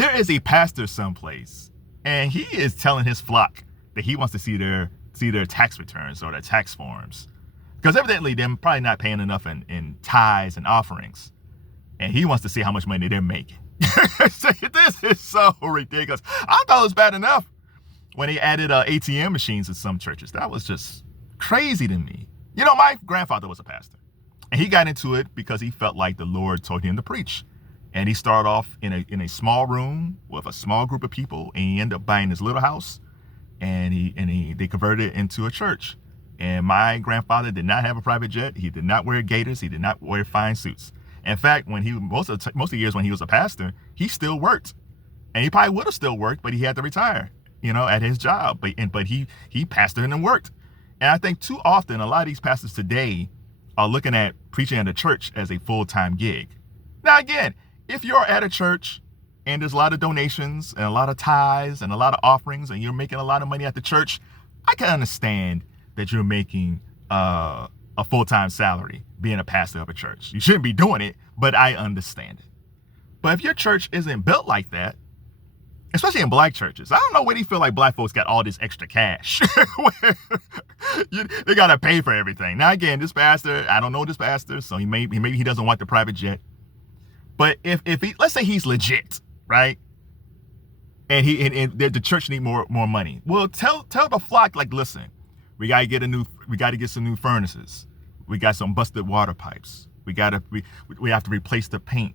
There is a pastor someplace, and he is telling his flock that he wants to see their tax returns or their tax forms. Because evidently they're probably not paying enough in tithes and offerings. And he wants to see how much money they're making. This is so ridiculous. I thought it was bad enough when he added ATM machines in some churches. That was just crazy to me. You know, my grandfather was a pastor. And he got into it because he felt like the Lord told him to preach. And he started off in a small room with a small group of people. And he ended up buying this little house. And they converted it into a church. And my grandfather did not have a private jet. He did not wear gaiters. He did not wear fine suits. In fact, when most of the years when he was a pastor, he still worked. And he probably would have still worked, but he had to retire, at his job. But he pastored and worked. And I think too often, a lot of these pastors today are looking at preaching at a church as a full-time gig. Now, again, if you're at a church and there's a lot of donations and a lot of tithes and a lot of offerings and you're making a lot of money at the church, I can understand that you're making a full-time salary being a pastor of a church. You shouldn't be doing it, but I understand it. But if your church isn't built like that, especially in black churches, I don't know where they feel like black folks got all this extra cash. They got to pay for everything. Now, again, this pastor, I don't know this pastor, so maybe he doesn't want the private jet. But if he, let's say he's legit, right? And the church need more money. Well, tell the flock, like, listen, we got to get some new furnaces. We got some busted water pipes. We have to replace the paint.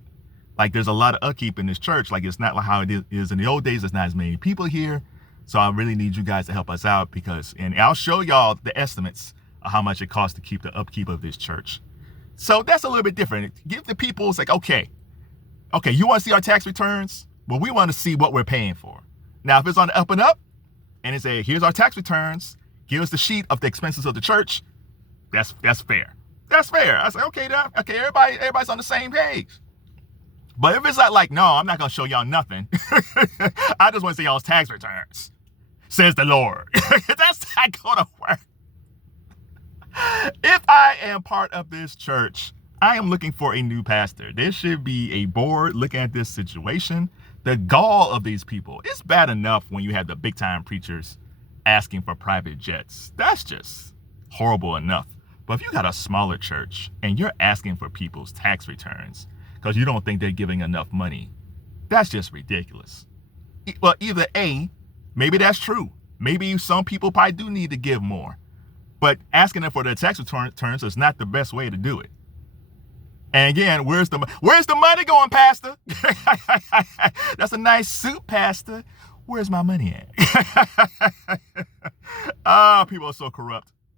Like, there's a lot of upkeep in this church. Like, it's not like how it is in the old days. There's not as many people here. So I really need you guys to help us out and I'll show y'all the estimates of how much it costs to keep the upkeep of this church. So that's a little bit different. Give the people, it's like, okay, you want to see our tax returns? Well, we want to see what we're paying for. Now, if it's on the up and up and it's here's our tax returns, give us the sheet of the expenses of the church, that's fair. That's fair. I say, okay, everybody's on the same page. But if it's like, no, I'm not going to show y'all nothing. I just want to see y'all's tax returns, says the Lord. That's not going to work. If I am part of this church, I am looking for a new pastor. There should be a board looking at this situation. The gall of these people, it's bad enough when you have the big time preachers asking for private jets. That's just horrible enough. But if you got a smaller church and you're asking for people's tax returns because you don't think they're giving enough money, that's just ridiculous. Well, either A, maybe that's true. Maybe some people probably do need to give more. But asking them for their tax returns is not the best way to do it. And again, where's the money going, Pastor? That's a nice suit, Pastor. Where's my money at? People are so corrupt.